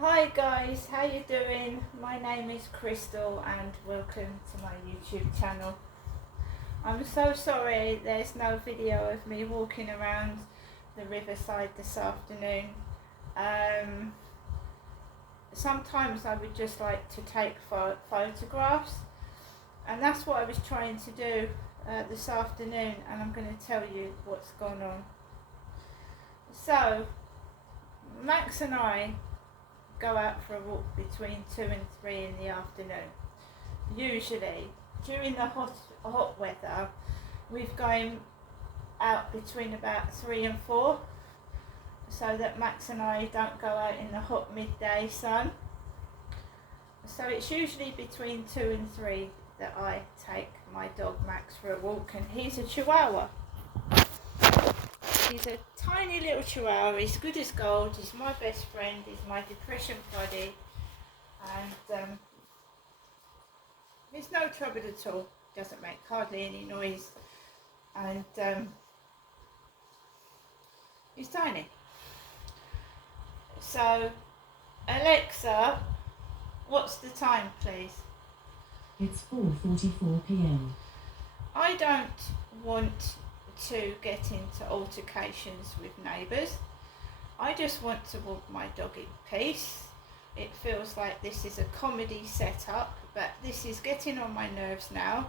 Hi guys, how you doing? My name is Crystal and welcome to my YouTube channel. I'm so sorry there's no video of me walking around the riverside this afternoon. Sometimes I would just like to take photographs, and that's what I was trying to do this afternoon, and I'm going to tell you what's gone on. So Max and I go out for a walk between 2 and 3 in the afternoon. Usually during the hot weather we've going out between about 3 and 4, so that Max and I don't go out in the hot midday sun. So it's usually between 2 and 3 that I take my dog Max for a walk, and he's a Chihuahua. He's a tiny little Chihuahua. He's good as gold. He's my best friend. He's my depression buddy, and he's no trouble at all. Doesn't make hardly any noise, and he's tiny. So, Alexa, what's the time, please? It's 4:44 p.m. I don't want to get into altercations with neighbours. I just want to walk my dog in peace. It feels like this is a comedy setup, but this is getting on my nerves now.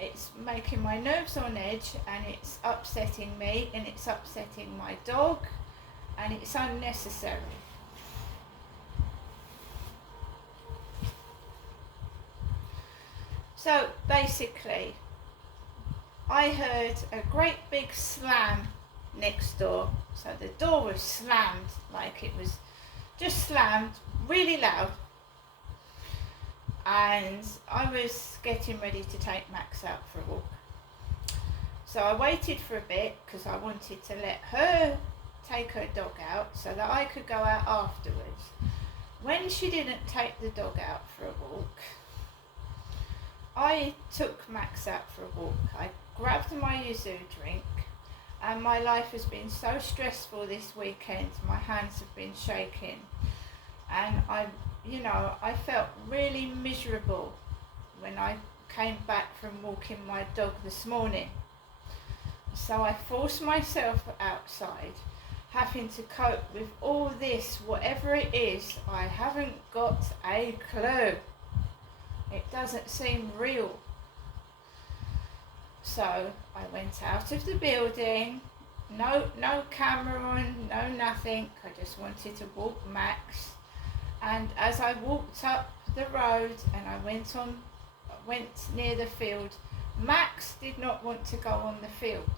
It's making my nerves on edge, and it's upsetting me, and it's upsetting my dog, and it's unnecessary. So basically, I heard a great big slam next door. So the door was slammed, like it was just slammed really loud. And I was getting ready to take Max out for a walk. So I waited for a bit because I wanted to let her take her dog out so that I could go out afterwards. When she didn't take the dog out for a walk, I took Max out for a walk. I grabbed my Yuzu drink, and my life has been so stressful this weekend. My hands have been shaking, and I felt really miserable when I came back from walking my dog this morning. So I forced myself outside, having to cope with all this, whatever it is. I haven't got a clue. It doesn't seem real. So I went out of the building, no camera on, no nothing. I just wanted to walk Max. And as I walked up the road and I went near the field, Max did not want to go on the field.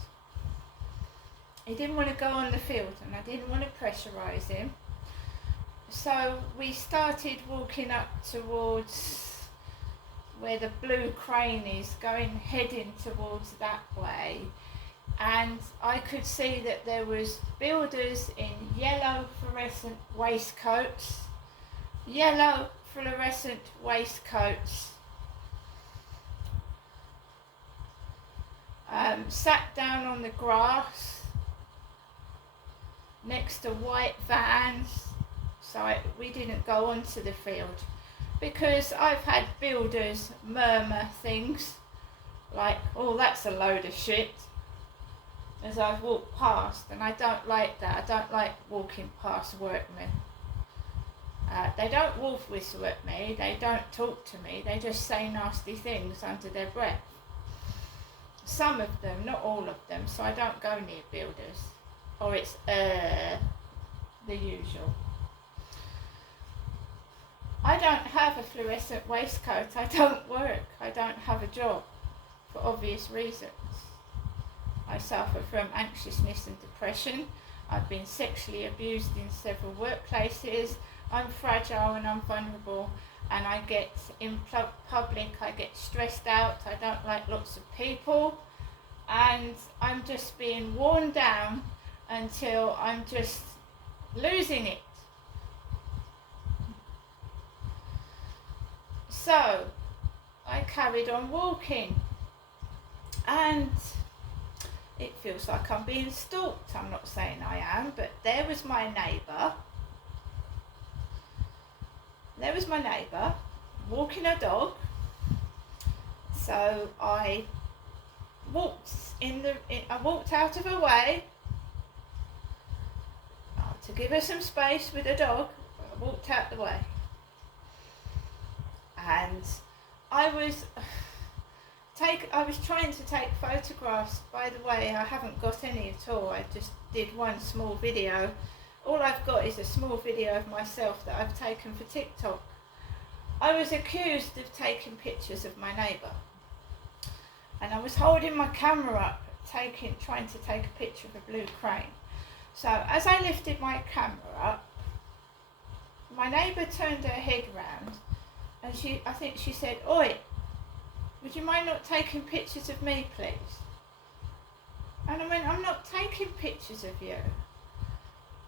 He didn't want to go on the field, and I didn't want to pressurise him. So we started walking up towards where the blue crane is, heading towards that way, and I could see that there was builders in yellow fluorescent waistcoats, sat down on the grass next to white vans. So we didn't go onto the field, because I've had builders murmur things like, "Oh, that's a load of shit," as I've walked past, and I don't like that. I don't like walking past workmen. They don't wolf whistle at me, they don't talk to me, they just say nasty things under their breath. Some of them, not all of them, so I don't go near builders, or it's the usual. I don't have a fluorescent waistcoat. I don't work. I don't have a job, for obvious reasons. I suffer from anxiousness and depression. I've been sexually abused in several workplaces. I'm fragile and I'm vulnerable, and I get in public, I get stressed out. I don't like lots of people, and I'm just being worn down until I'm just losing it. So I carried on walking, and it feels like I'm being stalked. I'm not saying I am, but there was my neighbour There was my neighbour walking her dog. So I walked I walked out of her way to give her some space with the dog. I walked out the way, and I was trying to take photographs. By the way, I haven't got any at all. I just did one small video. All I've got is a small video of myself that I've taken for TikTok. I was accused of taking pictures of my neighbour, and I was holding my camera up, trying to take a picture of a blue crane. So as I lifted my camera up, my neighbour turned her head round, and I think she said, "Oi, would you mind not taking pictures of me, please?" And I went, "I'm not taking pictures of you."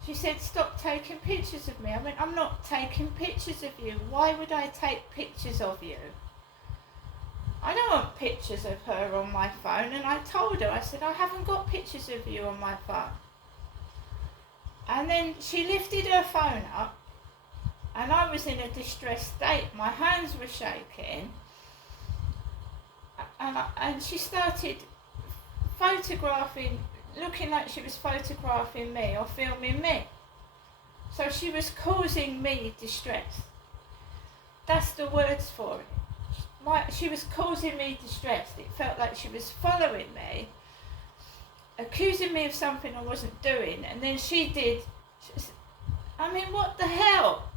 She said, "Stop taking pictures of me." I went, "I'm not taking pictures of you. Why would I take pictures of you? I don't want pictures of her on my phone." And I told her, I said, "I haven't got pictures of you on my phone." And then she lifted her phone up, and I was in a distressed state. My hands were shaking. And she started photographing, looking like she was photographing me or filming me. So she was causing me distress. That's the words for it. She was causing me distress. It felt like she was following me, accusing me of something I wasn't doing, and then I mean, what the hell?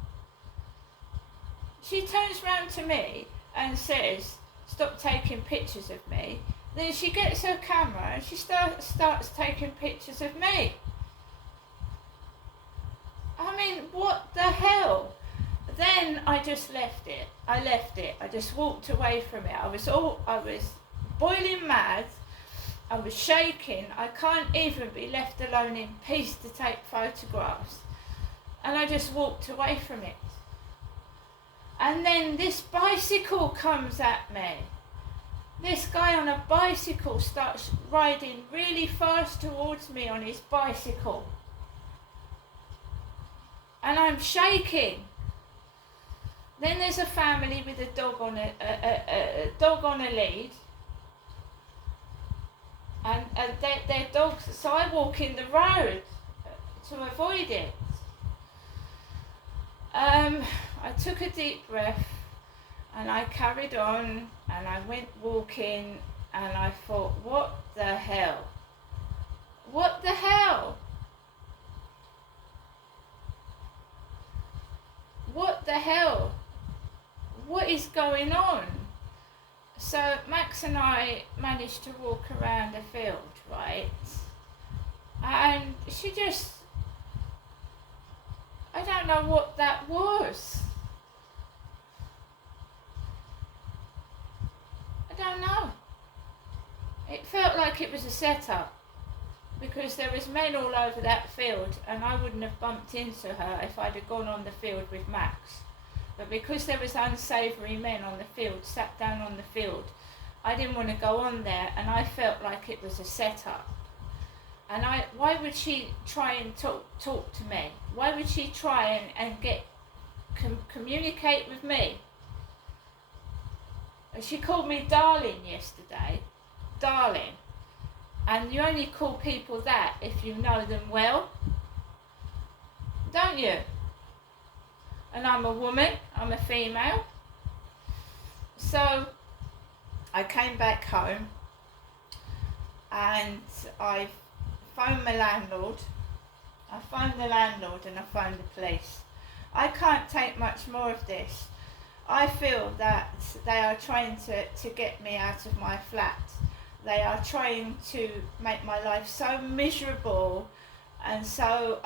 She turns round to me and says, "Stop taking pictures of me." Then she gets her camera and she starts taking pictures of me. I mean, what the hell? Then I just left it. I just walked away from it. I was boiling mad. I was shaking. I can't even be left alone in peace to take photographs. And I just walked away from it. And then this bicycle comes at me. This guy on a bicycle starts riding really fast towards me on his bicycle. And I'm shaking. Then there's a family with a dog on a dog on a lead. And their dogs, so I walk in the road to avoid it. I took a deep breath and I carried on and I went walking and I thought, what the hell? What the hell? What the hell? What is going on? So Max and I managed to walk around the field, right? And she just, I don't know what that was. I don't know. It felt like it was a setup because there was men all over that field and I wouldn't have bumped into her if I'd have gone on the field with Max. But because there was unsavoury men on the field, sat down on the field, I didn't want to go on there and I felt like it was a setup. And why would she try and talk to me? Why would she try and communicate with me? She called me darling yesterday, darling. And you only call people that if you know them well, don't you? And I'm a woman, I'm a female. So I came back home and I phoned my landlord. I phoned the landlord and I phoned the police. I can't take much more of this. I feel that they are trying to get me out of my flat. They are trying to make my life so miserable and so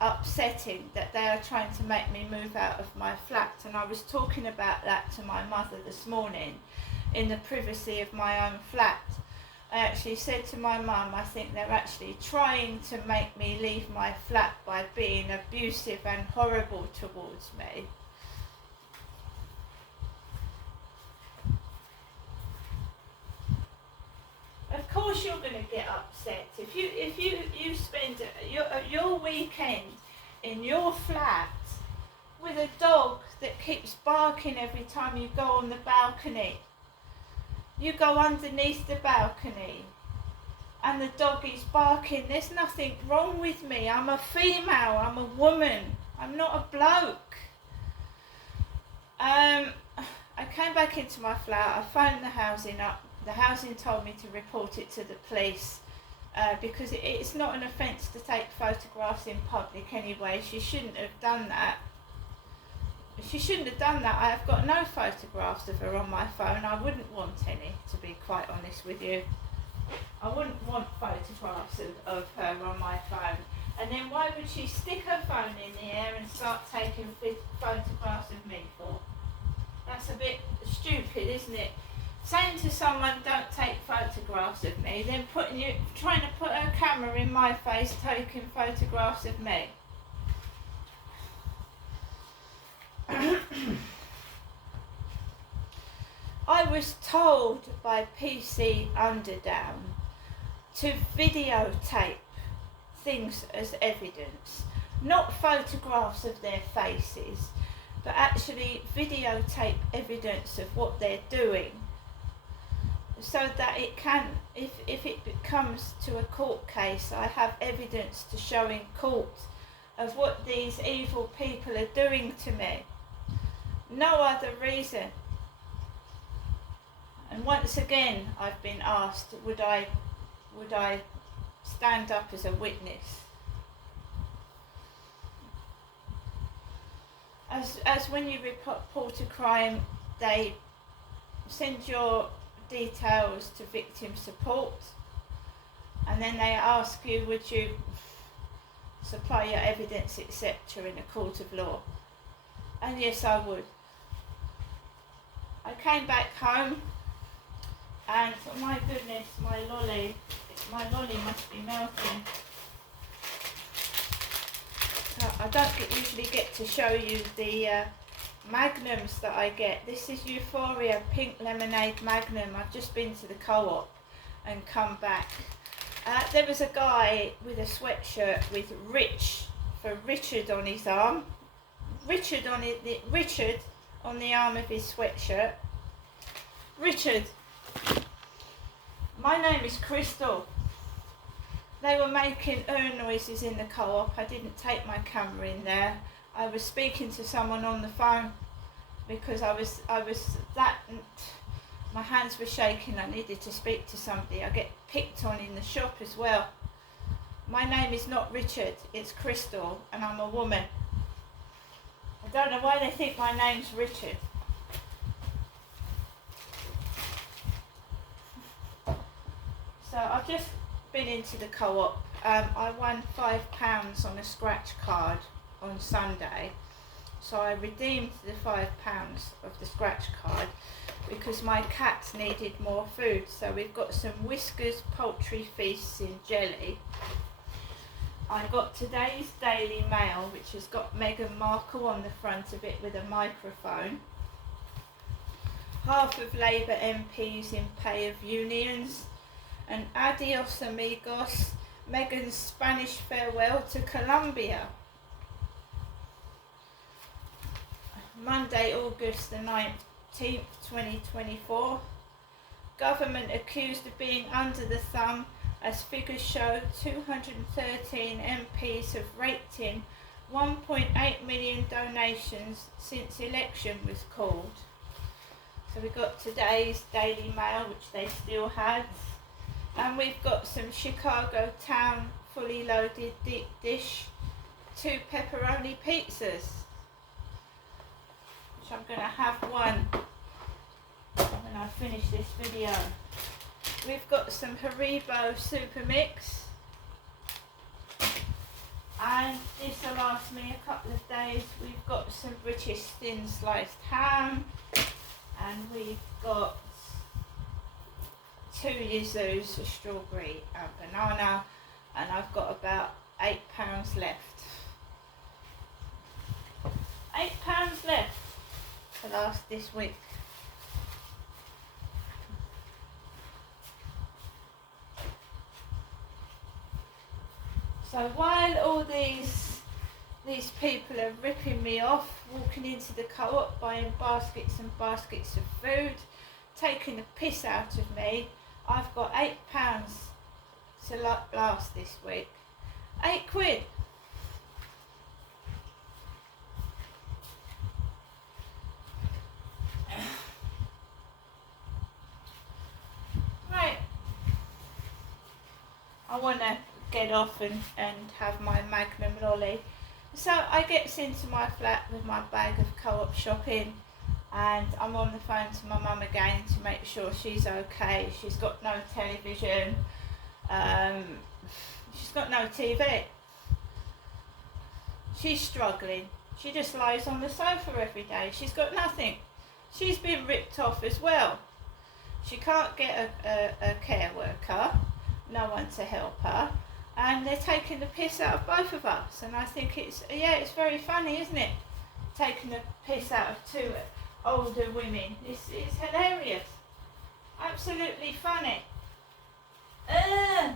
upsetting that they are trying to make me move out of my flat. And I was talking about that to my mother this morning in the privacy of my own flat. I actually said to my mum, I think they're actually trying to make me leave my flat by being abusive and horrible towards me. Of course you're going to get upset if you spend your weekend in your flat with a dog that keeps barking every time you go on the balcony. You go underneath the balcony and the dog is barking. There's nothing wrong with me. I'm a female, I'm a woman, I'm not a bloke. I came back into my flat, I phoned the housing up. The housing told me to report it to the police because it's not an offence to take photographs in public anyway. She shouldn't have done that. She shouldn't have done that. I have got no photographs of her on my phone. I wouldn't want any, to be quite honest with you. I wouldn't want photographs of her on my phone. And then why would she stick her phone in the air and start taking photographs of me for? That's a bit stupid, isn't it? Saying to someone, don't take photographs of me, then trying to put her camera in my face, taking photographs of me. I was told by PC Underdown to videotape things as evidence, not photographs of their faces, but actually videotape evidence of what they're doing, so that it can, if it comes to a court case, I have evidence to show in court of what these evil people are doing to me. No other reason. And once again I've been asked, would I stand up as a witness? As when you report a crime, they send your details to victim support, and then they ask you, would you supply your evidence, etc., in a court of law? And yes, I would. I came back home, and my goodness, my lolly must be melting. I don't usually get to show you the magnums that I get. This is Euphoria Pink Lemonade Magnum. I've just been to the co-op and come back. There was a guy with a sweatshirt with Rich for Richard on his arm. Richard on the arm of his sweatshirt. Richard. My name is Crystal. They were making noises in the co-op. I didn't take my camera in there. I was speaking to someone on the phone because my hands were shaking. I needed to speak to somebody. I get picked on in the shop as well. My name is not Richard, it's Crystal, and I'm a woman. I don't know why they think my name's Richard. So I've just been into the co-op. I won £5 on a scratch card on Sunday. So I redeemed the £5 of the scratch card because my cats needed more food. So we've got some Whiskers poultry feasts in jelly. I got today's Daily Mail, which has got Meghan Markle on the front of it with a microphone. Half of Labour MPs in pay of unions. And adios amigos, Meghan's Spanish farewell to Colombia. Monday, August the 19th, 2024. Government accused of being under the thumb as figures show 213 MPs have raked in 1.8 million donations since election was called. So we got today's Daily Mail, which they still had. And we've got some Chicago Town fully loaded deep dish, 2 pepperoni pizzas, which I'm going to have one when I finish this video. We've got some Haribo Super Mix, and this will last me a couple of days. We've got some British thin sliced ham, and we've got 2 Yuzus, a strawberry and banana, and I've got about £8 left. £8 left to last this week. So while all these these people are ripping me off, walking into the co-op, buying baskets and baskets of food, taking the piss out of me. I've got £8 to last this week. £8. Right. I want to get off and have my Magnum lolly. So I gets into my flat with my bag of co-op shopping, and I'm on the phone to my mum again to make sure she's okay. She's got no television. She's got no TV. She's struggling. She just lies on the sofa every day. She's got nothing. She's been ripped off as well. She can't get a care worker, no one to help her, and they're taking the piss out of both of us. And I think it's very funny, isn't it? Taking the piss out of two older women. It's hilarious. Absolutely funny. I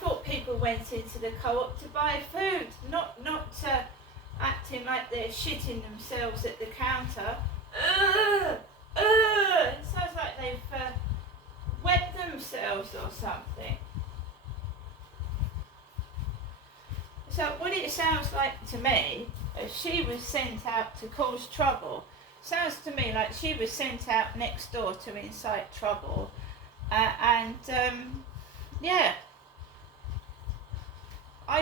thought people went into the co-op to buy food, not acting like they're shitting themselves at the counter. It sounds like they've wet themselves or something. So what it sounds like to me, if she was sent out to cause trouble, sounds to me like she was sent out next door to incite trouble. I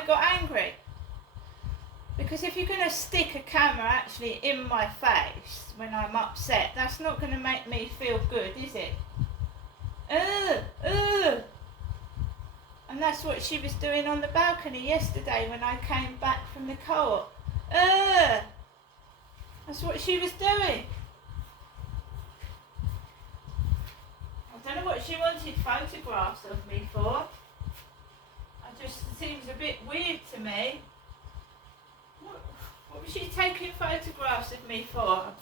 got angry. Because if you're going to stick a camera actually in my face when I'm upset, that's not going to make me feel good, is it? And that's what she was doing on the balcony yesterday when I came back from the co-op. That's what she was doing. I don't know what she wanted photographs of me for. It just seems a bit weird to me. What was she taking photographs of me for?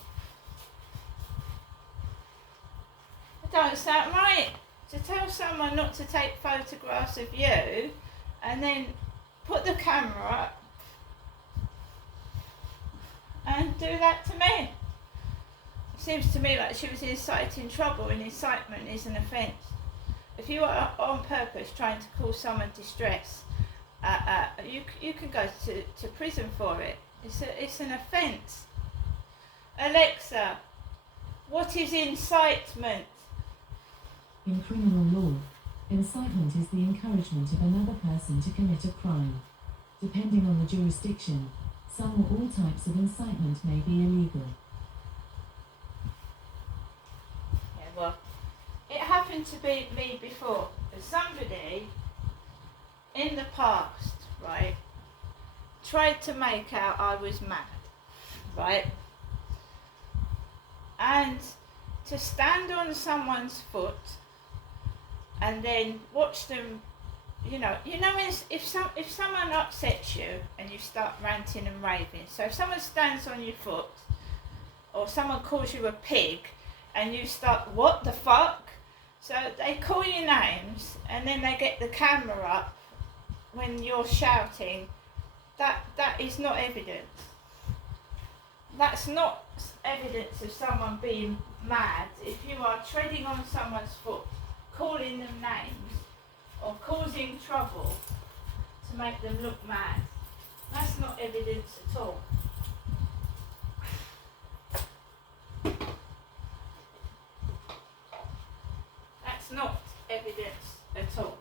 It don't sound right. To tell someone not to take photographs of you and then put the camera up and do that to me. It seems to me like she was inciting trouble, and incitement is an offence. If you are on purpose trying to cause someone distress, you can go to prison for it. It's an offence. Alexa, what is incitement? In criminal law, incitement is the encouragement of another person to commit a crime. Depending on the jurisdiction, some or all types of incitement may be illegal. Yeah, well, it happened to be me before. There's somebody in the past, right, tried to make out I was mad, right? And to stand on someone's foot and then watch them, if someone upsets you and you start ranting and raving, so if someone stands on your foot or someone calls you a pig and you start, what the fuck? So they call you names and then they get the camera up when you're shouting. That is not evidence. That's not evidence of someone being mad. If you are treading on someone's foot, calling them names, or causing trouble to make them look mad, that's not evidence at all. That's not evidence at all.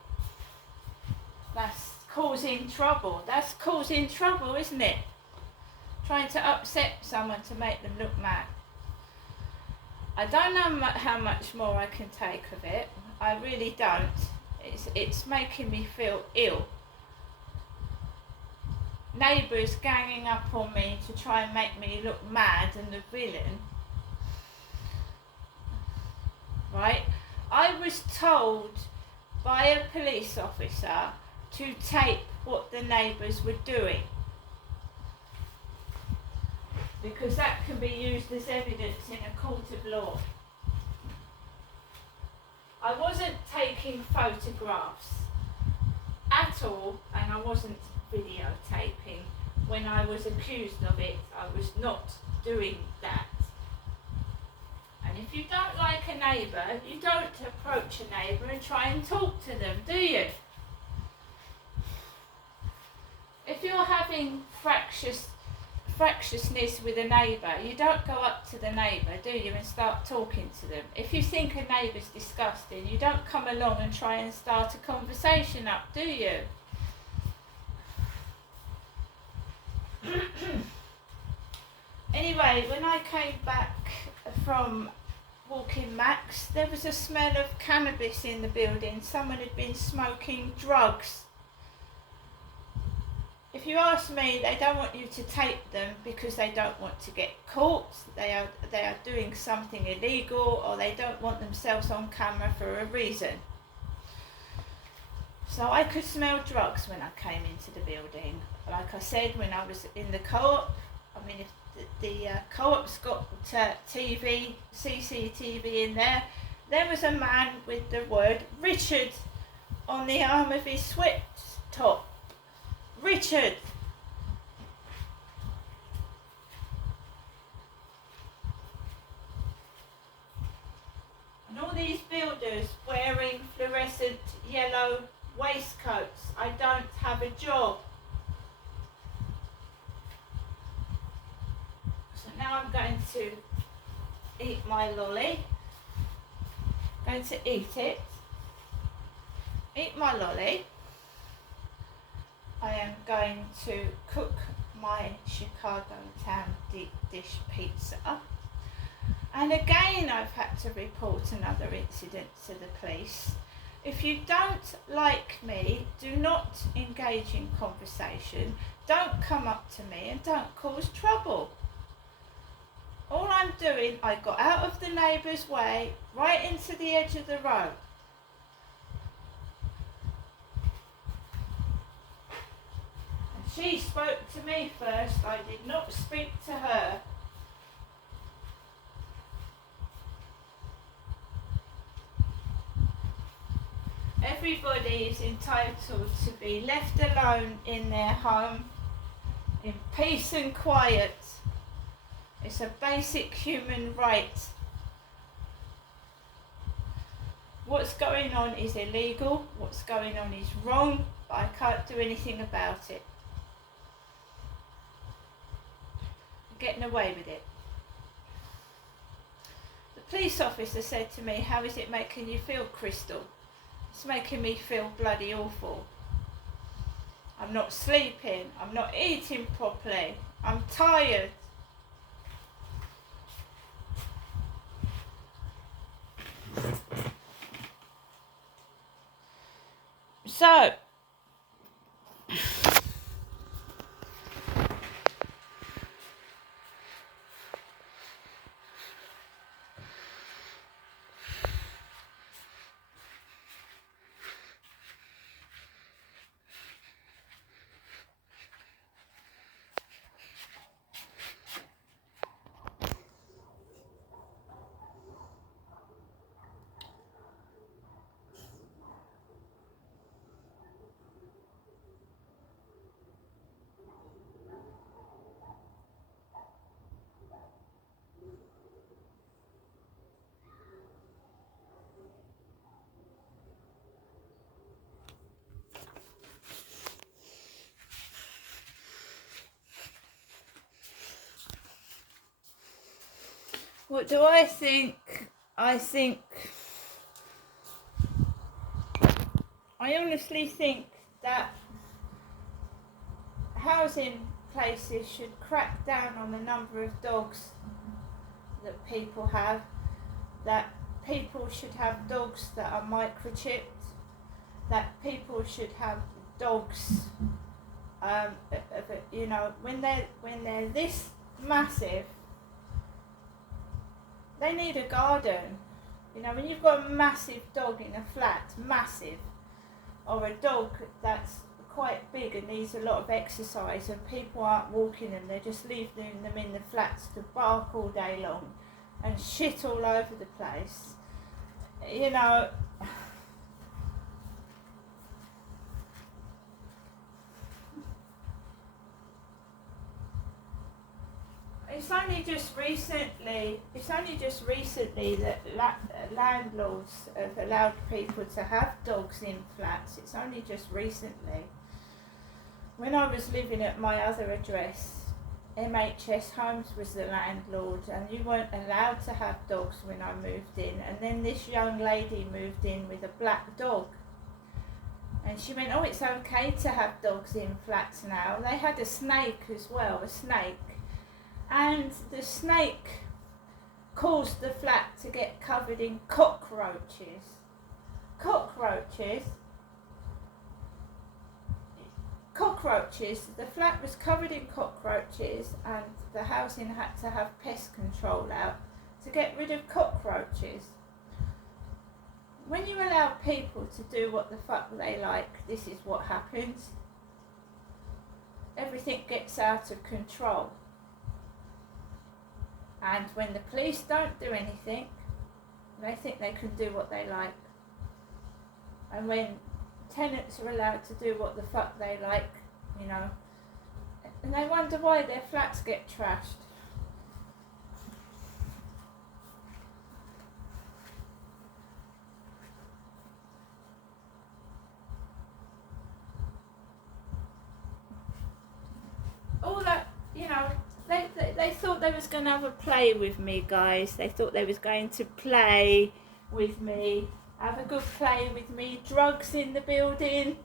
That's causing trouble. That's causing trouble, isn't it? Trying to upset someone to make them look mad. I don't know how much more I can take of it. I really don't. It's making me feel ill. Neighbours ganging up on me to try and make me look mad and the villain. Right? I was told by a police officer to tape what the neighbours were doing, because that can be used as evidence in a court of law. I wasn't taking photographs all, and I wasn't videotaping. When I was accused of it, I was not doing that. And if you don't like a neighbour, you don't approach a neighbour and try and talk to them, do you? If you're having fractiousness with a neighbour, you don't go up to the neighbour, do you, and start talking to them. If you think a neighbour's disgusting, you don't come along and try and start a conversation up, do you? Anyway, when I came back from walking Max, there was a smell of cannabis in the building. Someone had been smoking drugs. If you ask me, they don't want you to tape them because they don't want to get caught. They are doing something illegal, or they don't want themselves on camera for a reason. So I could smell drugs when I came into the building. Like I said, when I was in the co-op, I mean, if the co-op's got TV, CCTV in there, there was a man with the word Richard on the arm of his sweat top. Richard. And all these builders wearing fluorescent yellow waistcoats. I don't have a job. So now I'm going to eat my lolly. Going to eat it. Eat my lolly. I am going to cook my Chicago Town deep dish pizza. And again, I've had to report another incident to the police. If you don't like me, do not engage in conversation. Don't come up to me and don't cause trouble. All I'm doing, I got out of the neighbour's way, right into the edge of the road. She spoke to me first, I did not speak to her. Everybody is entitled to be left alone in their home, in peace and quiet. It's a basic human right. What's going on is illegal, what's going on is wrong, but I can't do anything about it. Getting away with it. The police officer said to me, "How is it making you feel, Crystal?" It's making me feel bloody awful. I'm not sleeping, I'm not eating properly, I'm tired. So, what do I think? I honestly think that housing places should crack down on the number of dogs that people have, that people should have dogs that are microchipped, that people should have dogs, you know, when they're this massive, they need a garden. You know, when you've got a massive dog in a flat, massive, or a dog that's quite big and needs a lot of exercise and people aren't walking them, they're just leaving them in the flats to bark all day long and shit all over the place. You know, It's only just recently that landlords have allowed people to have dogs in flats. It's only just recently. When I was living at my other address, MHS Homes was the landlord, and you weren't allowed to have dogs when I moved in. And then this young lady moved in with a black dog, and she went, "Oh, it's okay to have dogs in flats now." They had a snake as well, and the snake caused the flat to get covered in cockroaches. The flat was covered in cockroaches, and the housing had to have pest control out to get rid of cockroaches. When you allow people to do what the fuck they like, this is what happens. Everything gets out of control. And when the police don't do anything, they think they can do what they like. And when tenants are allowed to do what the fuck they like, you know, and they wonder why their flats get trashed. All that, you know, they thought they was going to have a play with me, guys. They thought they was going to play with me, have a good play with me. Drugs in the building.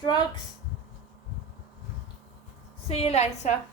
Drugs. See you later.